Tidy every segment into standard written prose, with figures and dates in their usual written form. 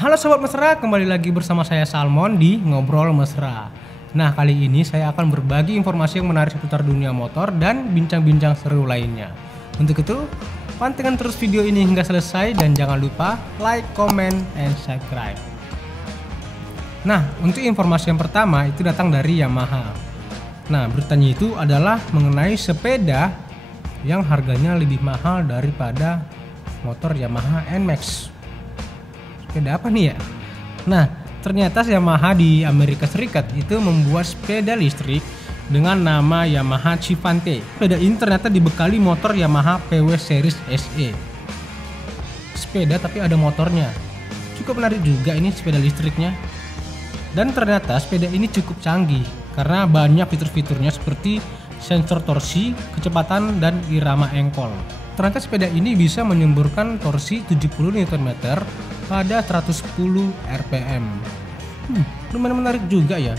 Halo Sobat Mesra, kembali lagi bersama saya Salmon di Ngobrol Mesra. Nah, kali ini saya akan berbagi informasi yang menarik seputar dunia motor dan bincang-bincang seru lainnya. Untuk itu, pantengin terus video ini hingga selesai dan jangan lupa like, comment, and subscribe. Nah, untuk informasi yang pertama itu datang dari Yamaha. Nah, beritanya itu adalah mengenai sepeda yang harganya lebih mahal daripada motor Yamaha NMAX. Sepeda apa nih ya? Nah, ternyata Yamaha di Amerika Serikat itu membuat sepeda listrik dengan nama Yamaha Civante. Sepeda ini ternyata dibekali motor Yamaha PW Series SE. Sepeda tapi ada motornya. Cukup menarik juga ini sepeda listriknya. Dan ternyata sepeda ini cukup canggih karena banyak fitur-fiturnya seperti sensor torsi, kecepatan, dan irama engkol. Ternyata sepeda ini bisa menyemburkan torsi 70 Nm pada 110 rpm. Lumayan menarik juga ya.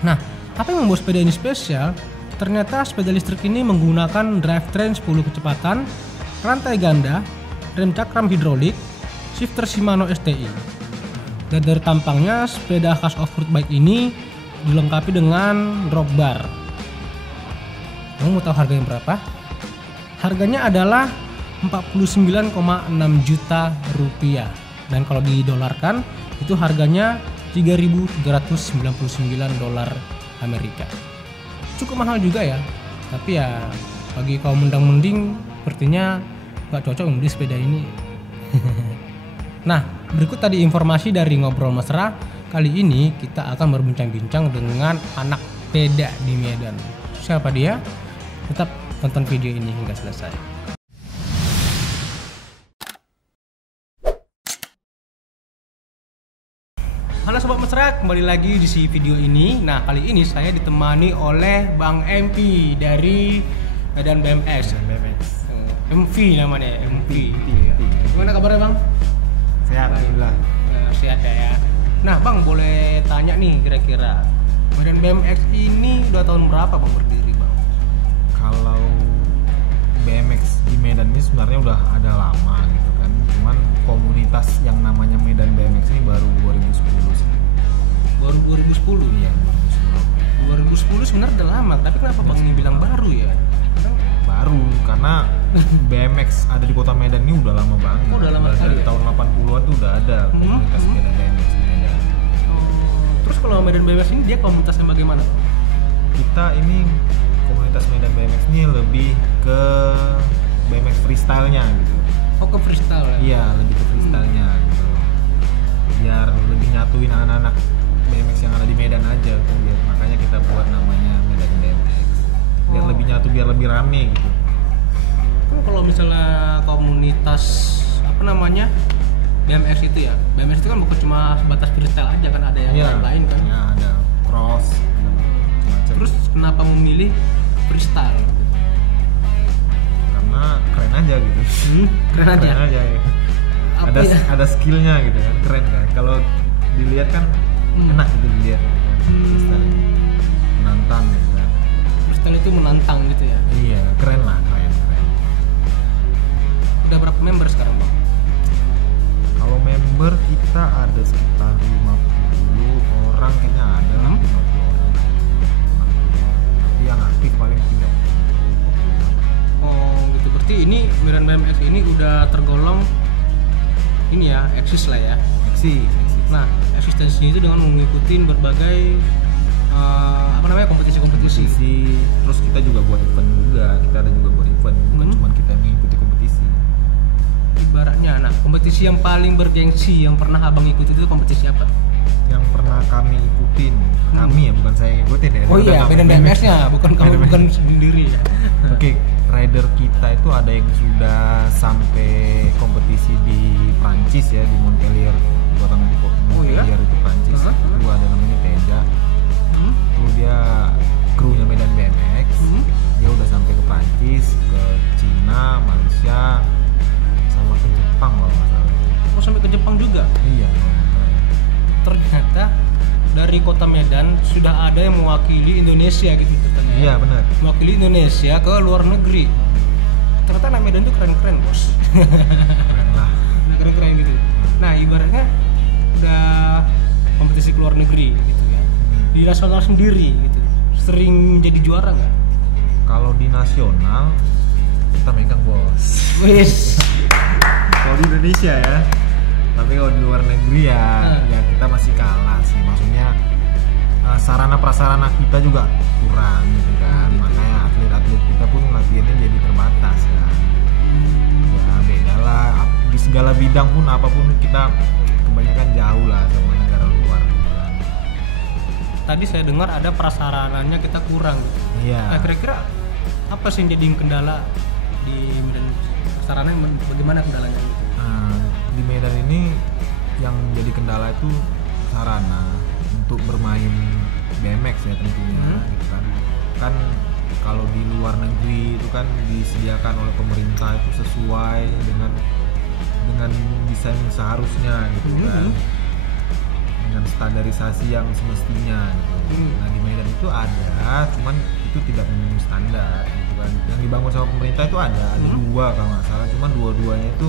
Nah, apa yang membuat sepeda ini spesial? Ternyata sepeda listrik ini menggunakan drivetrain 10 kecepatan, rantai ganda, rem cakram hidrolik, shifter Shimano STI. Dan dari tampangnya, sepeda khas off-road bike ini dilengkapi dengan drop bar. Kamu mau tahu harganya berapa? Harganya adalah 49,6 juta rupiah. Dan kalau didolarkan itu harganya 3.399 dolar Amerika. Cukup mahal juga ya. Tapi ya bagi kaum mendang-mending sepertinya nggak cocok membeli sepeda ini. Nah, berikut tadi informasi dari Ngobrol Mesra. Kali ini kita akan berbincang-bincang dengan anak sepeda di Medan. Siapa dia? Tetap tonton video ini hingga selesai. Halo Sobat Mesra, kembali lagi di video ini. Nah, kali ini saya ditemani oleh Bang MP dari Medan BMX. MV namanya, MV. Gimana kabarnya Bang? Sehat, alhamdulillah. Sehat ya. Nah Bang, boleh tanya nih kira-kira Medan BMX ini udah tahun berapa Bang berdiri Bang? Kalau BMX di Medan ini sebenarnya udah ada lama gitu kan. Cuman komunitas yang namanya Medan BMX ini baru 2010 sih. Baru 2010? Iya, 2010 sebenarnya udah lama, tapi kenapa Bang ini bilang baru ya? Baru, karena BMX ada di kota Medan ini udah lama banget. Oh, udah lama sekali dari ya? tahun 80-an tuh udah ada komunitas Medan BMX di Medan. Terus kalau Medan BMX ini dia komunitasnya bagaimana? Kita ini komunitas Medan BMX ini lebih ke BMX freestyle-nya gitu. Oh, ke freestyle ya? Iya, lebih ke freestyle-nya gitu. Biar lebih nyatuin anak-anak BMX yang ada di Medan aja kan. Makanya kita buat namanya Medan BMX. Biar lebih nyatu, biar lebih rame gitu. Kan kalau misalnya komunitas apa namanya BMX itu ya, BMX itu kan bukan cuma sebatas freestyle aja kan, ada yang lain kan? Iya, ada cross, macam-macam. Terus kenapa memilih freestyle? Karena keren aja gitu. Keren aja. Keren aja ya. Apa ya? Ada skillnya gitu kan, keren kan. Kalau dilihat kan enak gitu dilihat. Freestyle menantang gitu kan. Freestyle itu menantang gitu ya? Iya, keren lah, keren. Udah berapa member sekarang Bang? Kalau member kita ada sekitar 50 orang, kayaknya ada lah 50 orang. Tapi yang aktif paling 30. Oh gitu, berarti ini Medan BMX ini udah tergolong ini ya, eksis lah ya. Eksis. Nah, eksistensinya itu dengan mengikuti berbagai kompetisi-kompetisi. Terus kita juga buat event juga, kita ada juga buat event, bukan cuma kita mengikuti kompetisi. Ibaratnya, nah kompetisi yang paling bergengsi yang pernah abang ikuti itu kompetisi apa? Yang pernah kami ikutin, kami ya, bukan saya yang ikutin ya. Oh iya, Medan BMX-nya, bukan kamu, bukan sendiri ya. Oke, rider kita itu ada yang sudah sampai kompetisi di Prancis ya, di Montpellier, buatan Montpellier itu Prancis. Itu ada namanya Teja. Itu dia krunya Medan BMX. Dia udah sampai ke Prancis, ke Cina, Malaysia, sama ke Jepang kalau nggak salah. Oh, sampai ke Jepang juga? Iya. Ternyata dari kota Medan sudah ada yang mewakili Indonesia gitu katanya. Iya, benar. Mewakili Indonesia ke luar negeri. Ternyata anak Medan tuh keren-keren bos. Keren lah. Keren-keren gitu. Nah ibaratnya udah kompetisi ke luar negeri gitu ya. Di nasional sendiri gitu. Sering jadi juara nggak? Kalau di nasional kita megang bos. Wis. Kalau di Indonesia ya. Tapi kalau di luar negeri ya kita masih kalah sih. Maksudnya sarana prasarana kita juga kurang gitu kan. Makanya atlet-atlet kita pun latihannya jadi terbatas kan. Ya beda lah. Di segala bidang pun apapun kita kebanyakan jauh lah sama negara luar gitu kan. Tadi saya dengar ada prasarananya kita kurang gitu. Iya. Nah, kira-kira apa sih yang jadi kendala di Medan? Sarana bagaimana kendalanya gitu? Nah, di Medan ini yang jadi kendala itu sarana untuk bermain BMX ya tentunya gitu kan. Kan kalau di luar negeri itu kan disediakan oleh pemerintah itu sesuai dengan desain seharusnya gitu kan. Dengan standarisasi yang semestinya gitu. Nah, di Medan itu ada, cuman itu tidak memenuhi standar gitu kan. Yang dibangun sama pemerintah itu ada dua kalau nggak salah, cuman dua-duanya itu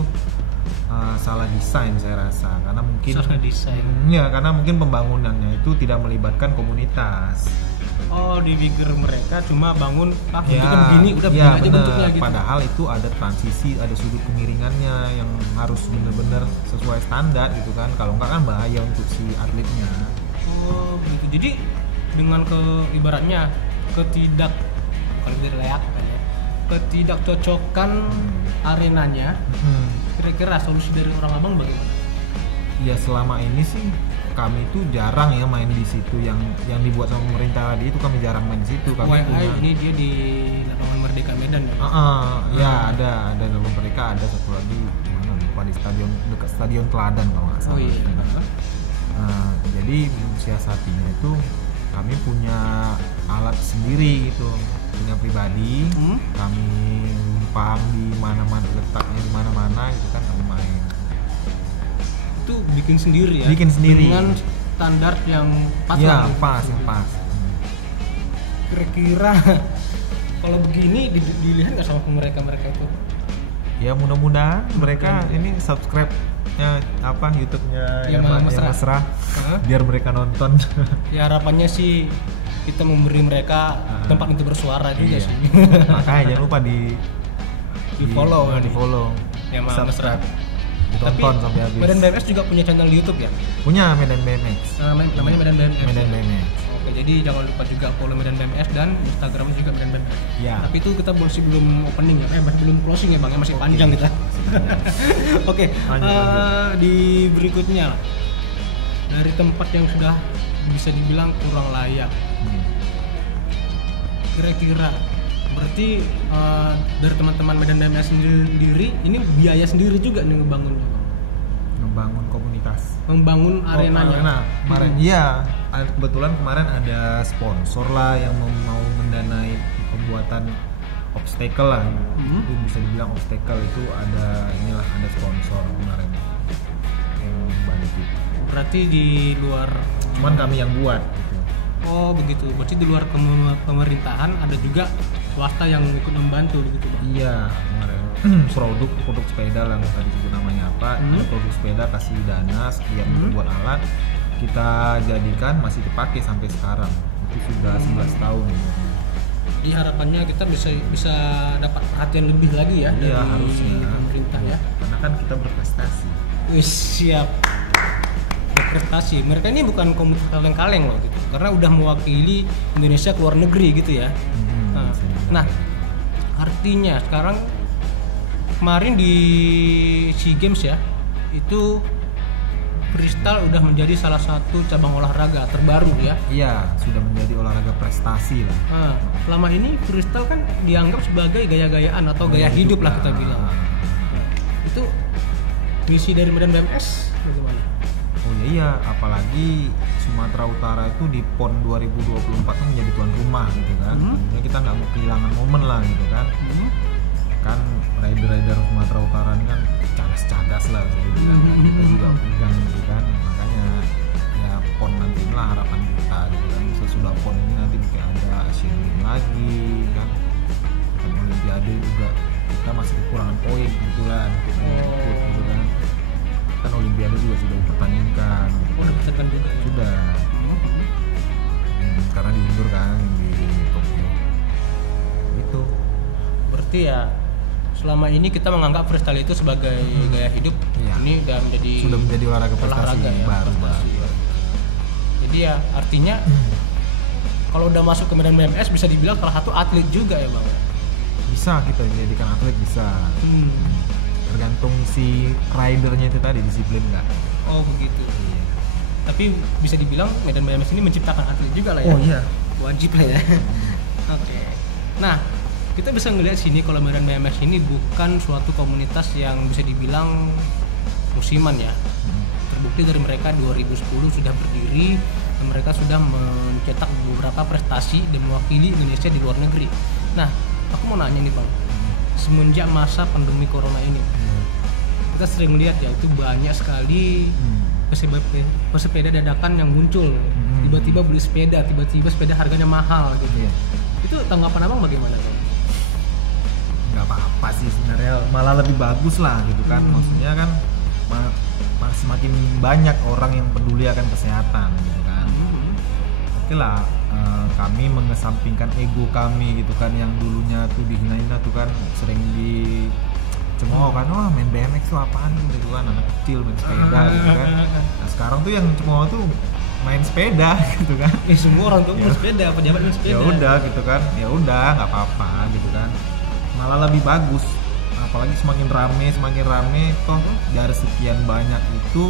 salah desain saya rasa, karena mungkin Salah desain. Ya karena mungkin pembangunannya itu tidak melibatkan komunitas. Oh, dipikir mereka cuma bangun bentuknya begini, udah begini aja bener. bentuknya gitu. Padahal itu ada transisi, ada sudut kemiringannya yang harus benar-benar sesuai standar gitu kan. Kalau enggak kan bahaya untuk si atletnya. Oh, begitu. Jadi dengan ibaratnya ketidakcocokan arenanya, kira-kira solusi dari orang Abang bagaimana? Ya selama ini sih kami tuh jarang ya main di situ yang dibuat sama pemerintah tadi itu, kami jarang main di situ. Kami punya ini dia di lapangan Merdeka Medan ya. Ya ada lapangan Merdeka, ada satu lagi mana lupa, di stadion dekat Stadion Teladan kalau nggak salah. Oh iya. Nah, jadi mensiasatinya itu kami punya alat sendiri gitu, punya pribadi. Kami numpang di mana-mana, letaknya di mana-mana gitu kan, kami main. Itu bikin sendiri ya? Bikin sendiri. Dengan standar yang pas ya, lah. pas, yang pas. Kira-kira kalau begini dilihat nggak sama mereka itu? Ya mudah-mudahan mereka ini subscribe-nya apa YouTube-nya Yang Mesra, biar mereka nonton. Ya harapannya sih kita memberi mereka tempat untuk bersuara juga sih. Makanya jangan lupa di follow. Ya, subscribe. Ditonton Tapi sampai habis. Medan BMX juga punya channel YouTube ya? Punya Medan BMX. Namanya Medan BMX. Medan BMX. Oke, jadi jangan lupa juga follow Medan BMX dan Instagram juga Medan BMX. Ya. Tapi itu kita masih belum opening ya, masih belum closing ya Bang, masih panjang kita. Oke, di berikutnya dari tempat yang sudah bisa dibilang kurang layak. Kira-kira berarti dari teman-teman Medan BMX sendiri ini biaya sendiri juga nih ngebangunnya, Ngebangun komunitas, membangun arenanya. Kemarin iya, kebetulan kemarin ada sponsor lah yang mau mendanai pembuatan obstacle lah. Itu bisa dibilang obstacle itu ada sponsor kemarin yang bantu. Berarti di luar, cuman kami yang buat gitu. Oh begitu, berarti di luar pemerintahan ada juga swasta yang ikut membantu gitu Bang? Iya, kemarin produk sepeda lah, nggak tadi sebut namanya apa. Produk sepeda kasih dana sekian untuk buat alat, kita jadikan masih dipakai sampai sekarang. Itu sudah 11 tahun. Jadi harapannya kita bisa dapat perhatian lebih lagi ya dari harusnya pemerintah ya. Karena kan kita berprestasi. Wih, siap. Berprestasi. Mereka ini bukan komunitas kaleng-kaleng loh gitu. Karena udah mewakili Indonesia ke luar negeri gitu ya. Nah, artinya sekarang kemarin di SEA Games ya, itu freestyle udah menjadi salah satu cabang olahraga terbaru ya. Iya, sudah menjadi olahraga prestasi lah. Selama ini freestyle kan dianggap sebagai gaya-gayaan atau gaya hidup lah kita bilang. Itu misi dari Medan BMX bagaimana? Oh iya, apalagi Sumatera Utara itu di PON 2024 kan menjadi tuan rumah gitu kan. Jadi kita nggak mau kehilangan momen lah gitu kan. Kan rider-rider Sumatera Utara ini kan cadas-cadas lah jadi kita juga pegang gitu kan. Makanya ya PON nanti lah harapan kita gitu kan. Sesudah PON ini nanti mungkin ada Asian Games lagi kan. Dan Olimpiade juga kita masih kekurangan poin kebetulan untuk ikut gitu kan. kan Olimpiade juga sudah dipertandingkan gitu. Udah persiapkan juga ya? Sudah. Karena diundur kan di Tokyo itu. Berarti ya selama ini kita menganggap freestyle itu sebagai gaya hidup. Iya. Ini sudah menjadi olahraga prestasi ya, baru. Jadi ya artinya kalau udah masuk ke medan BMX bisa dibilang salah satu atlet juga ya bang. Bisa kita jadikan atlet, bisa. Tergantung si ridernya itu tadi disiplin nggak. Oh begitu. Iya. Tapi bisa dibilang medan BMX ini menciptakan atlet juga lah ya. Oh iya. Wajib lah ya. Oke. Nah, kita bisa ngelihat sini kalau medan BMX ini bukan suatu komunitas yang bisa dibilang musiman ya. Terbukti dari mereka 2010 sudah berdiri dan mereka sudah mencetak beberapa prestasi dan mewakili Indonesia di luar negeri. Nah, aku mau nanya nih bang, semenjak masa pandemi corona ini, kita sering lihat ya itu banyak sekali pesepeda dadakan yang muncul. Tiba-tiba beli sepeda, tiba-tiba sepeda harganya mahal gitu. Itu tanggapan abang bagaimana bang? Nggak apa-apa sih sebenarnya, malah lebih bagus lah gitu kan. Maksudnya kan semakin banyak orang yang peduli akan kesehatan gitu kan. Oke lah, kami mengesampingkan ego kami gitu kan, yang dulunya tuh dihina-hina tuh kan, sering dicemooh kan, wah main BMX tuh apaan gitu kan, anak kecil main sepeda gitu kan. Nah sekarang tuh yang cemooh tuh main sepeda gitu kan. Semua orang tuh main sepeda, pejabat main sepeda. Ya udah gitu kan, ya udah nggak apa-apa gitu kan, malah lebih bagus. Apalagi semakin rame toh dari sekian banyak itu,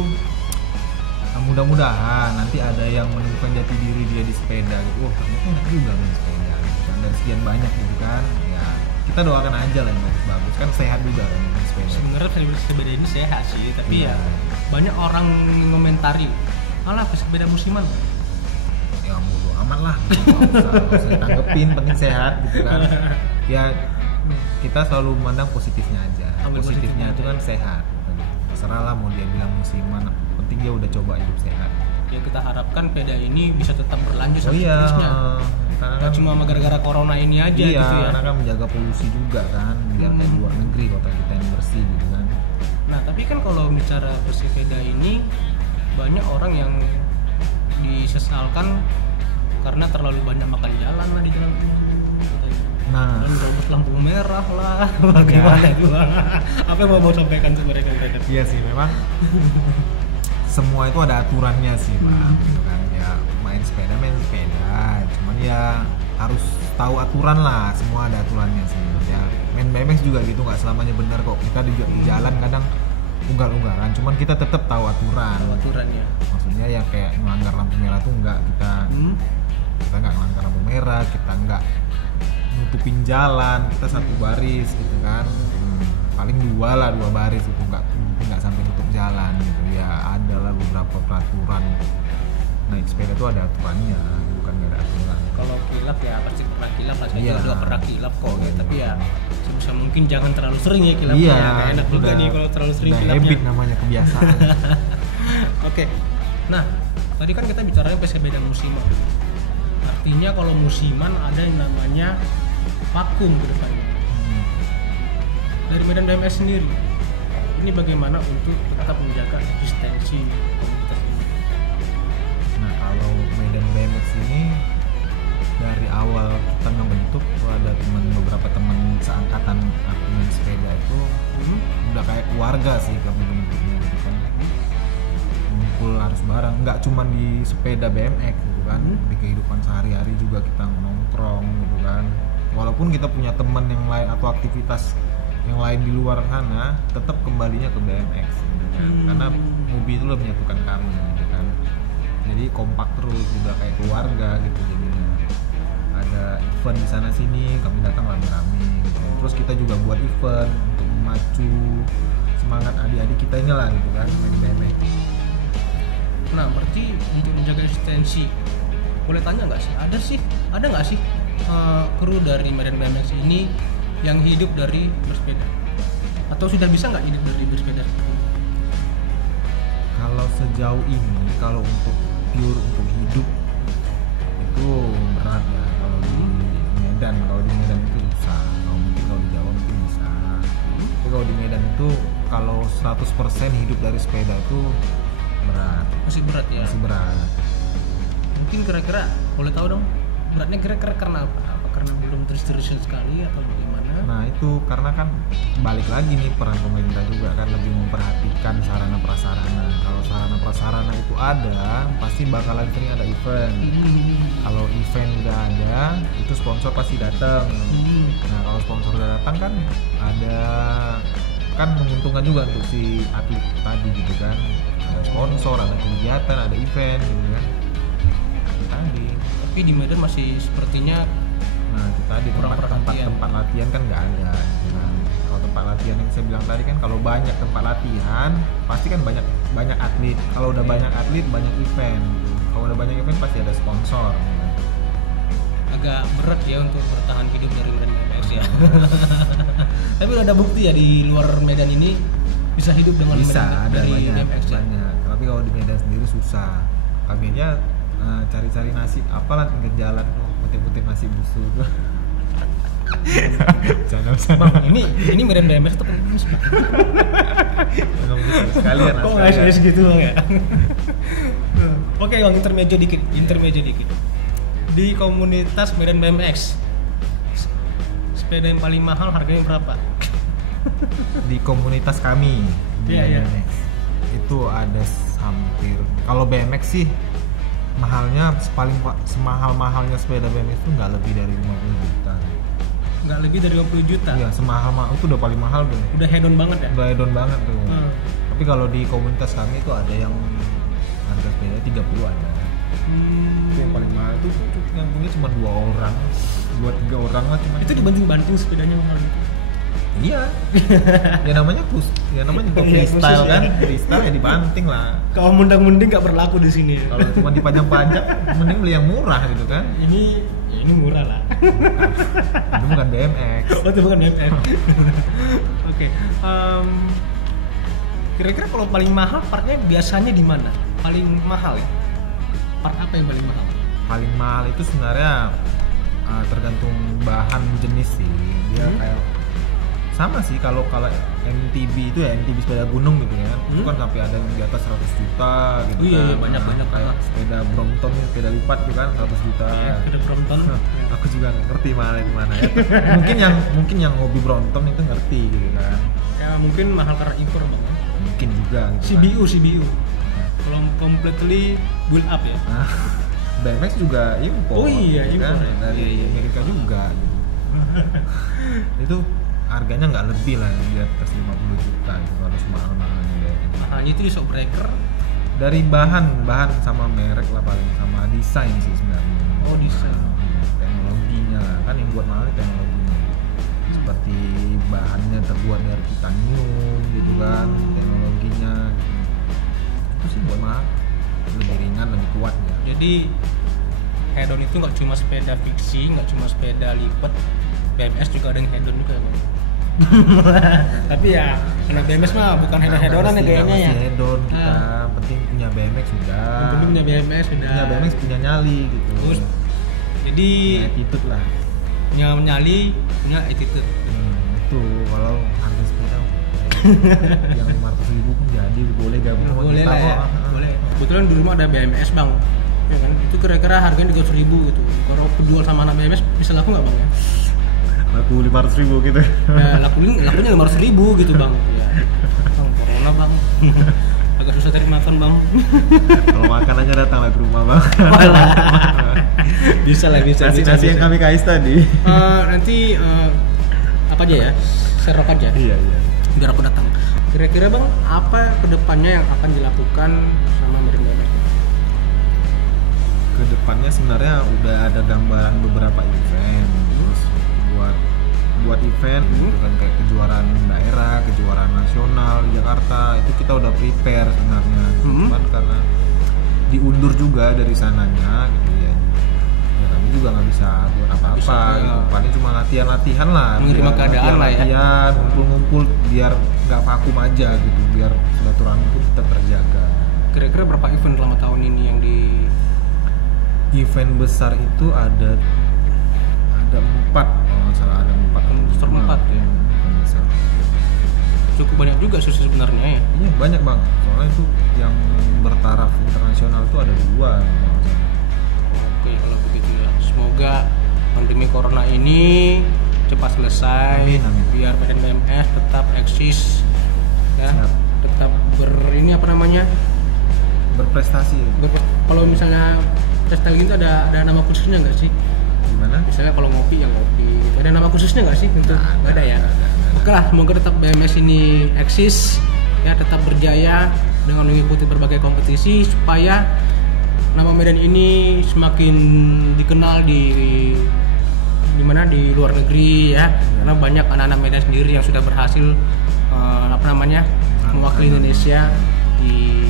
mudah-mudahan nanti ada yang menemukan jati diri dia di sepeda gitu. Wah ternyata enak juga main sepeda gitu kan. Dari sekian banyak gitu kan, ya kita doakan aja lah yang bagus kan, sehat juga kan main sepeda. Sebenarnya sepeda ini sehat sih, tapi ya banyak orang ngomentari, alah sepeda musiman. Ya bodo amat lah gitu. Nggak usah ditanggepin, penting sehat gitu kan. Ya kita selalu memandang positifnya aja. Positifnya itu kan sehat. Terserah lah mau dia bilang musiman, penting dia udah coba hidup sehat. Ya kita harapkan sepeda ini bisa tetap berlanjut sampai seterusnya. Nggak cuma gara-gara corona ini aja iya, gitu ya. Karena kan menjaga polusi juga kan, biar kayak di luar negeri kota kita yang bersih gitu kan. Nah tapi kan kalau bicara bersepeda ini banyak orang yang disesalkan karena terlalu banyak makan jalan lah di jalan ini. Nah, dan robot lampu merah lah, bagaimana itu bang? Apa yang mau sampaikan ke mereka? Iya sih, memang semua itu ada aturannya sih pak. Gitu kan, ya main sepeda, cuman ya harus tahu aturan lah. Semua ada aturannya sih. Ya main BMX juga gitu, nggak selamanya benar kok. Kita di jalan kadang unggar-unggaran, cuman kita tetap tahu aturan. Aturannya. Maksudnya ya kayak melanggar lampu merah tuh enggak, kita nggak melanggar lampu merah, kita nggak nutupin jalan, kita satu baris gitu kan, paling dua baris itu, nggak sampai tutup jalan gitu ya. Ada lah beberapa peraturan naik sepeda itu ada aturannya, bukan nggak ada aturan. Kalau kilap ya pasti pernah kilap lah, saya juga pernah kilap kok ya. Tapi ya sebisa mungkin jangan terlalu sering ya kilapnya. Iya, ya. Enak juga nih kalau terlalu sering kilapnya. Habit namanya, kebiasaan. Oke. Nah tadi kan kita bicaranya pesepeda musiman. Artinya kalau musiman ada yang namanya vakum ke depannya. Dari Medan BMX sendiri, ini bagaimana untuk tetap menjaga eksistensi komunitas ini? Nah kalau Medan BMX ini dari awal kita ngebentuk tuh ada beberapa teman seangkatan aku main sepeda itu udah kayak keluarga sih kami bentuknya gitu kan. Ngumpul harus bareng, nggak cuma di sepeda BMX gitu kan, di kehidupan sehari-hari juga kita nongkrong gitu kan. Walaupun kita punya teman yang lain atau aktivitas yang lain di luar sana, tetap kembalinya ke BMX gitu kan. Karena hobi itu lebih menyatukan kami gitu kan. Jadi kompak terus, juga kayak keluarga gitu jadinya. Ada event di sana sini, kami datang rame-rame gitu. Terus kita juga buat event untuk memacu semangat adik-adik kita ini lah gitu kan, main BMX. Nah berarti untuk menjaga eksistensi, boleh tanya nggak sih? Ada nggak sih kru dari Medan BMX ini yang hidup dari bersepeda? Atau sudah bisa nggak hidup dari bersepeda? Kalau sejauh ini, kalau untuk pure untuk hidup itu berat ya. Kalau di Medan itu bisa. Kalau di Jawa mungkin bisa. Tapi kalau di Medan itu kalau 100% hidup dari sepeda itu berat, Masih berat ya. masih berat. Mungkin kira-kira boleh tahu dong, beratnya kira-kira karena apa? Apa karena belum terus-terusan sekali atau bagaimana? Nah itu karena kan balik lagi nih peran pemerintah juga kan lebih memperhatikan sarana prasarana. Kalau sarana prasarana itu ada, pasti bakalan sering ada event. Kalau event udah ada, itu sponsor pasti datang. Nah kalau sponsor udah datang kan ada, kan menguntungkan juga untuk si atlet tadi gitu kan. Ada sponsor, ada kegiatan, ada event gitu kan. Tadi. Tapi di Medan masih sepertinya Nah itu tadi kurang perhatian. tempat latihan kan nggak ada. Nah, kalau tempat latihan yang saya bilang tadi kan kalau banyak tempat latihan pasti kan banyak atlet. Kalau udah banyak atlet banyak event. Kalau udah banyak event pasti ada sponsor. agak berat ya untuk bertahan hidup dari Medan BMX ya. Tapi udah ada bukti ya di luar Medan ini bisa hidup dengan Bisa Medan, ada dari banyak, BMX ya. banyak. Tapi kalau di Medan sendiri susah. Kami aja cari-cari nasi apalah pinggir jalan tuh putih-putih nasi busuk tuh. Jangan Bang, ini Medan BMX atau pengemis Bang? sekalian. Kok nggak segitu Bang ya? Oke Bang, intermezzo dikit. Di komunitas Medan BMX, sepeda yang paling mahal harganya berapa? Di komunitas kami di Iya. BMX itu ada hampir, kalau BMX sih mahalnya semahal-mahalnya sepeda BMX itu nggak lebih dari 50 juta. Nggak lebih dari 50 juta? Iya, semahal itu udah paling mahal tuh. Udah head on banget ya? Udah hedon banget tuh. Hmm. Tapi kalau di komunitas kami itu ada yang harga sepeda 30 ada. Itu yang paling mahal tuh yang punya cuma 2 orang, 2-3 orang lah cuma. Itu dibanting-banting sepedanya mahal gitu? Iya. ya namanya juga Iya, freestyle khusus kan, ya. freestyle ya dibanting lah. Kalau mundang-munding nggak berlaku di sini ya? Kalau cuma dipajang-pajang, mending beli yang murah gitu kan. Ini murah lah. Itu bukan BMX. Oh, itu bukan BMX. Oke. Kira-kira kalau paling mahal partnya biasanya di mana? Paling mahal ya? Part apa yang paling mahal? Paling mahal itu sebenarnya tergantung bahan jenis sih. Dia kayak sama sih kalau MTB itu ya MTB sepeda gunung gitu ya. Itu kan sampai ada yang di atas 100 juta gitu. Iya, kan. banyak-banyak. Kayak sepeda Brompton, sepeda lipat gitu kan 100 juta. Iya, sepeda Brompton. Aku juga nggak ngerti malah di mana ya. mungkin yang hobi Brompton itu ngerti gitu kan. Ya mungkin mahal karena impor Bang. Mungkin juga gitu CBU. Kalau completely build up ya. Nah, BMX juga impor. Oh iya, gitu kan? impor ya. Dari Iya. Amerika juga gitu. Itu harganya nggak lebih lah di atas 50 juta gitu kalau semahal-mahalnya ya. Mahalnya itu di shockbreaker. Dari bahan sama merek lah paling, sama desain sih sebenarnya. Oh, desain. Teknologinya lah. Kan yang buat mahal teknologinya. Seperti bahannya terbuat dari titanium gitu kan, teknologinya itu sih buat mahal, lebih ringan, lebih kuat ya. Jadi head on itu nggak cuma sepeda fiksi, nggak cuma sepeda lipat, BMX juga ada yang head on juga ya Bang. Tapi ya anak BMX mah bukan head onan ya kayaknya ya. Head on kita, penting punya BMX sudah. Yang penting punya BMX sudah. Punya BMX punya nyali gitu. Terus jadi punya attitude lah. punya nyali, punya attitude. Itu kalau harga sepeda yang 500.000 pun jadi boleh gabung sama Boleh kita lah ya. kok. Boleh. Kebetulan di rumah ada BMX Bang. Ya kan? Itu kira-kira harganya 300.000 gitu. Kalau penjual sama anak BMX bisa laku nggak Bang ya? Laku 500.000 gitu. Ya lakunya 500.000 gitu Bang. Ya. Bang corona Bang. Agak susah cari makan Bang. Kalau makan aja datang lah ke rumah bang. bisa. Nasi yang kami kais tadi. Nanti apa aja ya? Serok aja. Iya. Biar aku datang. Kira-kira Bang, apa kedepannya yang akan dilakukan sama Medan BMX? Kedepannya sebenarnya udah ada gambaran beberapa event. Terus buat event gitu kan, kayak kejuaraan daerah, kejuaraan nasional di Jakarta itu kita udah prepare sebenarnya. Cuman karena diundur juga dari sananya gitu ya. Ya kami juga nggak bisa buat apa-apa gitu. Paling cuma latihan lah. Menerima Biar keadaan lah ya. latihan, ngumpul-ngumpul biar nggak vakum aja gitu, biar silaturahmi pun tetap terjaga. Kira-kira berapa event selama tahun ini yang di Event besar itu ada 4 kalau nggak salah, ada 4 Besar 4 ya, event besar. cukup banyak juga sih sebenarnya ya. Iya banyak bang, soalnya itu yang bertaraf internasional itu ada 2. Oke kalau begitu ya, semoga pandemi corona ini cepat selesai. Amin, amin. Biar Medan BMS tetap eksis ya. Siap. Tetap ini apa namanya, Berprestasi. kalau misalnya freestyle gitu ada nama khususnya nggak sih? Gimana? Misalnya kalau ngopi ya ngopi gitu. Ada nama khususnya nggak sih untuk? Nggak ada ya. Oke lah, semoga tetap BMS ini eksis ya, tetap berjaya dengan mengikuti berbagai kompetisi supaya nama Medan ini semakin dikenal di mana, di luar negeri ya. Karena banyak anak-anak Medan sendiri yang sudah berhasil mewakili Indonesia di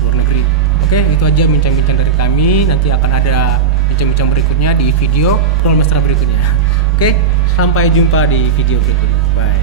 luar negeri. Oke, itu aja bincang-bincang dari kami. Nanti akan ada bincang-bincang berikutnya di video Ngobrol Mesra berikutnya. Oke, sampai jumpa di video berikutnya. Bye.